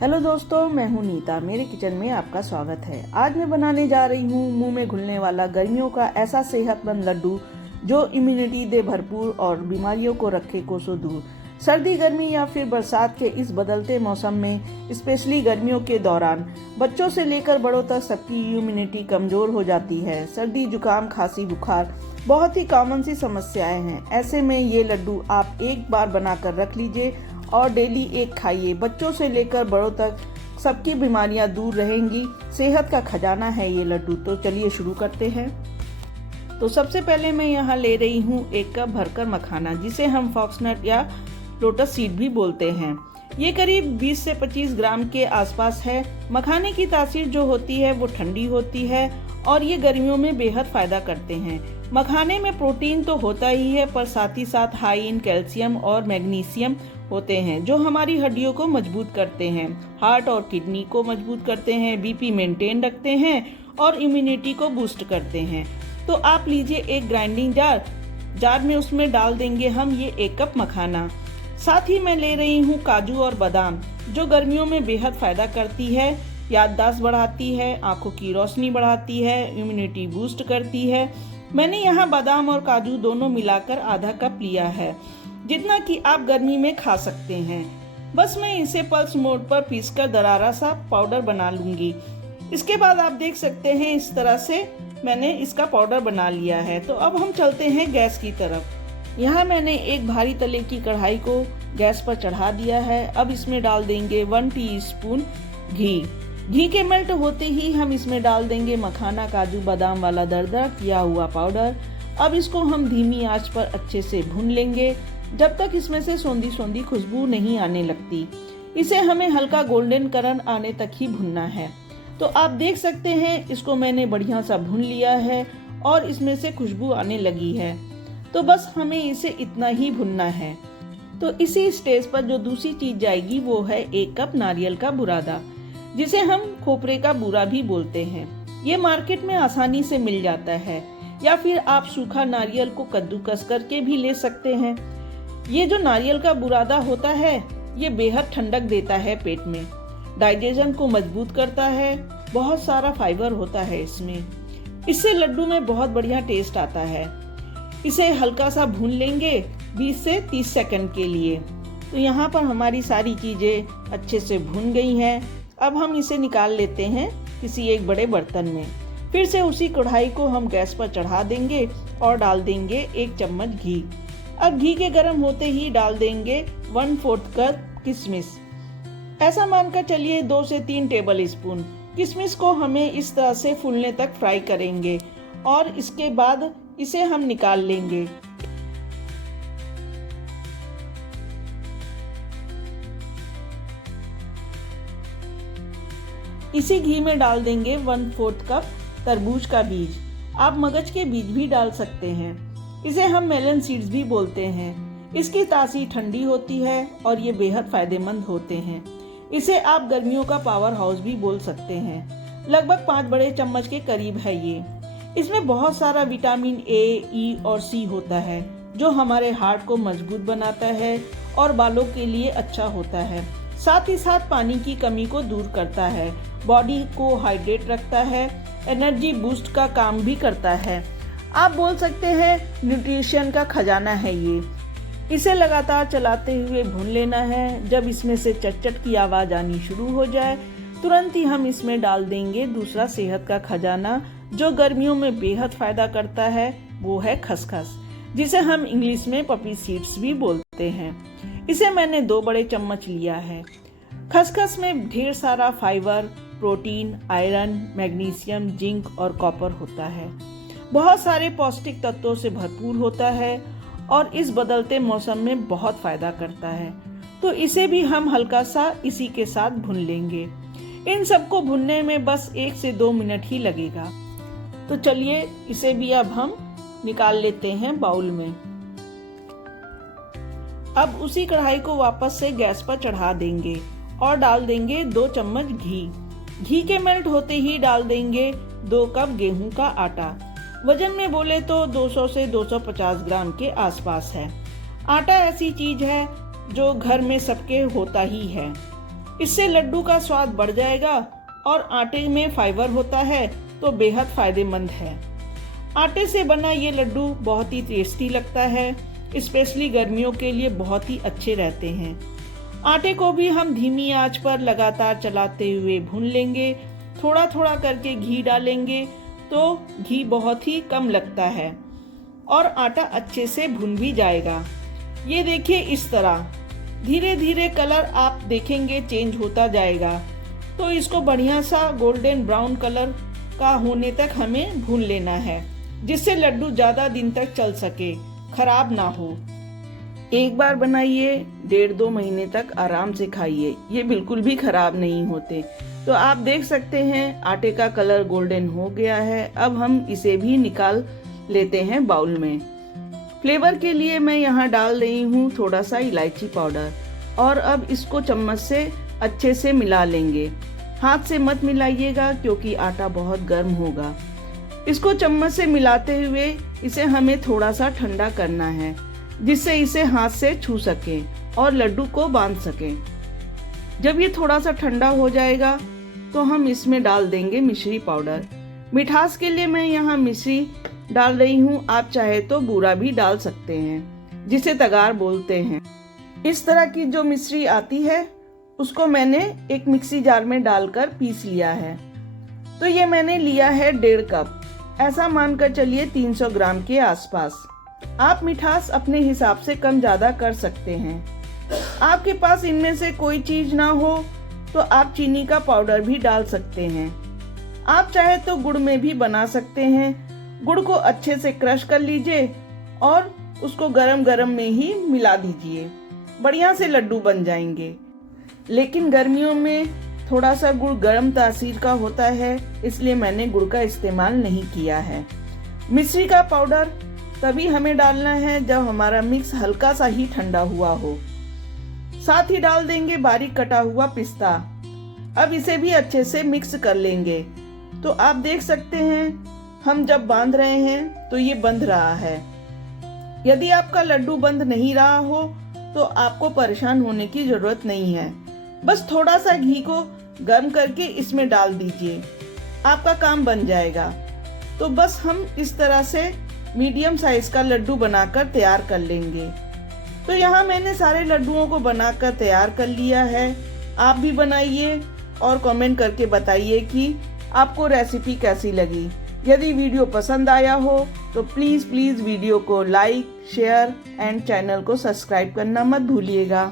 Hello दोस्तों, मैं हूं नीता। मेरे किचन में आपका स्वागत है। आज मैं बनाने जा रही हूं मुंह में घुलने वाला गर्मियों का ऐसा सेहतमंद लड्डू जो इम्यूनिटी दे भरपूर और बीमारियों को रखे कोसों दूर। सर्दी, गर्मी या फिर बरसात के इस बदलते मौसम में, स्पेशली गर्मियों के दौरान, बच्चों से लेकर बड़ों तक सबकी इम्यूनिटी कमजोर हो जाती है। सर्दी, जुकाम, खांसी, बुखार बहुत ही कॉमन सी समस्याएं हैं। ऐसे में ये लड्डू आप एक बार बनाकर रख लीजिए और डेली एक खाइए। बच्चों से लेकर बड़ों तक सबकी बीमारियां दूर रहेंगी। सेहत का खजाना है ये लड्डू। तो चलिए शुरू करते हैं। तो सबसे पहले मैं यहाँ ले रही हूँ 1 कप भरकर मखाना, जिसे हम फॉक्सनट या लोटस सीड भी बोलते हैं। ये करीब 20 से 25 ग्राम के आसपास है। मखाने की तासीर जो होती है वो ठंडी होती है और ये गर्मियों में बेहद फायदा करते हैं। मखाने में प्रोटीन तो होता ही है, पर साथ ही साथ हाई इन कैल्शियम और मैग्नीशियम होते हैं, जो हमारी हड्डियों को मजबूत करते हैं, हार्ट और किडनी को मजबूत करते हैं, बीपी मेंटेन रखते हैं और इम्यूनिटी को बूस्ट करते हैं। तो आप लीजिए एक ग्राइंडिंग जार में उसमें डाल देंगे हम ये 1 कप मखाना। साथ ही मैं ले रही हूँ काजू और बादाम, जो गर्मियों में बेहद फायदा करती है, याददाश्त बढ़ाती है, आंखों की रोशनी बढ़ाती है, इम्यूनिटी बूस्ट करती है। मैंने यहाँ बादाम और काजू दोनों मिलाकर आधा कप लिया है, जितना कि आप गर्मी में खा सकते हैं। बस मैं इसे पल्स मोड पर पीसकर दरारा सा पाउडर बना लूंगी। इसके बाद आप देख सकते हैं इस तरह से मैंने इसका पाउडर बना लिया है। तो अब हम चलते हैं गैस की तरफ। यहाँ मैंने एक भारी तले की कढ़ाई को गैस पर चढ़ा दिया है। अब इसमें डाल देंगे 1 टीस्पून घी। घी के मेल्ट होते ही हम इसमें डाल देंगे मखाना, काजू, बादाम वाला दरदरा किया हुआ पाउडर। अब इसको हम धीमी आंच पर अच्छे से भून लेंगे, जब तक इसमें से सोंधी सोंधी खुशबू नहीं आने लगती। इसे हमें हल्का गोल्डन कलर आने तक ही भुनना है। तो आप देख सकते हैं इसको मैंने बढ़िया सा भून लिया है और इसमें से खुशबू आने लगी है। तो बस हमें इसे इतना ही भुनना है। तो इसी स्टेज पर जो दूसरी चीज जाएगी वो है 1 कप नारियल का बुरादा, जिसे हम खोपरे का बूरा भी बोलते हैं। ये मार्केट में आसानी से मिल जाता है, या फिर आप सूखा नारियल को कद्दूकस करके भी ले सकते हैं। ये जो नारियल का बुरादा होता है ये बेहद ठंडक देता है पेट में, डाइजेशन को मजबूत करता है, बहुत सारा फाइबर होता है इसमें। इससे लड्डू में बहुत बढ़िया टेस्ट आता है। इसे हल्का सा भून लेंगे 20 से 30 सेकंड के लिए। तो यहाँ पर हमारी सारी चीजें अच्छे से भून गई हैं। अब हम इसे निकाल लेते हैं किसी एक बड़े बर्तन में। फिर से उसी कढ़ाई को हम गैस पर चढ़ा देंगे और डाल देंगे 1 चम्मच घी। अब घी के गर्म होते ही डाल देंगे 1/4 कप किशमिश। ऐसा मानकर चलिए 2 से 3 टेबल स्पून। किशमिश को हमें इस तरह से फूलने तक फ्राई करेंगे और इसके बाद इसे हम निकाल लेंगे। इसी घी में डाल देंगे 1/4 कप तरबूज का बीज। आप मगज के बीज भी डाल सकते हैं। इसे हम मेलन सीड्स भी बोलते हैं। इसकी तासीर ठंडी होती है और ये बेहद फायदेमंद होते हैं। इसे आप गर्मियों का पावर हाउस भी बोल सकते हैं। लगभग 5 बड़े चम्मच के करीब है ये। इसमें बहुत सारा विटामिन ए, ई और सी होता है, जो हमारे हार्ट को मजबूत बनाता है और बालों के लिए अच्छा होता है। साथ ही साथ पानी की कमी को दूर करता है, बॉडी को हाइड्रेट रखता है, एनर्जी बूस्ट का काम भी करता है। आप बोल सकते हैं न्यूट्रिशन का खजाना है ये। इसे लगातार चलाते हुए भून लेना है। जब इसमें से चटचट की आवाज आनी शुरू हो जाए, तुरंत ही हम इसमें डाल देंगे दूसरा सेहत का खजाना, जो गर्मियों में बेहद फायदा करता है। वो है खसखस, जिसे हम इंग्लिश में पपी सीड्स भी बोलते हैं। इसे मैंने 2 बड़े चम्मच लिया है। खसखस में ढेर सारा fibre, protein, iron, magnesium, zinc और कॉपर होता है। बहुत सारे पौष्टिक तत्वों से भरपूर होता है और इस बदलते मौसम में बहुत फायदा करता है। तो इसे भी हम हल्का सा इसी के साथ भून लेंगे। इन सबको भुनने में बस 1 से 2 मिनट ही लगेगा। तो चलिए इसे भी अब हम निकाल लेते हैं बाउल में। अब उसी कढ़ाई को वापस से गैस पर चढ़ा देंगे और डाल देंगे 2 चम्मच घी। घी के मेल्ट होते ही डाल देंगे 2 कप गेहूं का आटा। वजन में बोले तो 200 से 250 ग्राम के आसपास है। आटा ऐसी चीज है जो घर में सबके होता ही है। इससे लड्डू का स्वाद बढ़ जाएगा और आटे में फाइबर होता है तो बेहद फायदेमंद है। आटे से बना ये लड्डू बहुत ही टेस्टी लगता है, स्पेशली गर्मियों के लिए बहुत ही अच्छे रहते हैं। आटे को भी हम धीमी आंच पर लगातार चलाते हुए भून लेंगे। थोड़ा थोड़ा करके घी डालेंगे तो घी बहुत ही कम लगता है और आटा अच्छे से भुन भी जाएगा। ये देखिए, इस तरह धीरे धीरे कलर आप देखेंगे चेंज होता जाएगा। तो इसको बढ़िया सा गोल्डन ब्राउन कलर का होने तक हमें भून लेना है, जिससे लड्डू ज़्यादा दिन तक चल सके, खराब ना हो। एक बार बनाइए, 1.5-2 महीने तक आराम से खाइए, ये बिल्कुल भी खराब नहीं होते। तो आप देख सकते हैं आटे का कलर गोल्डन हो गया है। अब हम इसे भी निकाल लेते हैं बाउल में। फ्लेवर के लिए मैं यहाँ डाल रही हूँ थोड़ा सा इलायची पाउडर और अब इसको चम्मच से अच्छे से मिला लेंगे। हाथ से मत मिलाइएगा क्योंकि आटा बहुत गर्म होगा। इसको चम्मच से मिलाते हुए इसे हमें थोड़ा सा ठंडा करना है, जिससे इसे हाथ से छू सके और लड्डू को बांध सके। जब ये थोड़ा सा ठंडा हो जाएगा तो हम इसमें डाल देंगे मिश्री पाउडर। मिठास के लिए मैं यहाँ मिश्री डाल रही हूँ, आप चाहे तो बूरा भी डाल सकते हैं, जिसे तगार बोलते हैं। इस तरह की जो मिश्री आती है उसको मैंने एक मिक्सी जार में डालकर पीस लिया है। तो ये मैंने लिया है 1.5 कप, ऐसा मानकर चलिए 300 ग्राम के आसपास। आप मिठास अपने हिसाब से कम ज्यादा कर सकते हैं। आपके पास इनमें से कोई चीज ना हो तो आप चीनी का पाउडर भी डाल सकते हैं। आप चाहे तो गुड़ में भी बना सकते हैं। गुड़ को अच्छे से क्रश कर लीजिए और उसको गरम गरम में ही मिला दीजिए, बढ़िया से लड्डू बन जाएंगे। लेकिन गर्मियों में थोड़ा सा गुड़ गर्म तासीर का होता है, इसलिए मैंने गुड़ का इस्तेमाल नहीं किया है। मिश्री का पाउडर तभी हमें डालना है जब हमारा मिक्स हल्का सा ही ठंडा हुआ हो। साथ ही डाल देंगे बारीक कटा हुआ पिस्ता। अब इसे भी अच्छे से मिक्स कर लेंगे। तो आप देख सकते हैं हम जब बांध रहे हैं तो ये बंध रहा है। यदि आपका लड्डू बंद नहीं रहा हो तो आपको परेशान होने की जरूरत नहीं है। बस थोड़ा सा घी को गर्म करके इसमें डाल दीजिए, आपका काम बन जाएगा। तो बस हम इस तरह से मीडियम साइज का लड्डू बनाकर तैयार कर लेंगे। तो यहाँ मैंने सारे लड्डुओं को बनाकर तैयार कर लिया है। आप भी बनाइए और कमेंट करके बताइए कि आपको रेसिपी कैसी लगी। यदि वीडियो पसंद आया हो तो प्लीज़ वीडियो को लाइक, शेयर एंड चैनल को सब्सक्राइब करना मत भूलिएगा।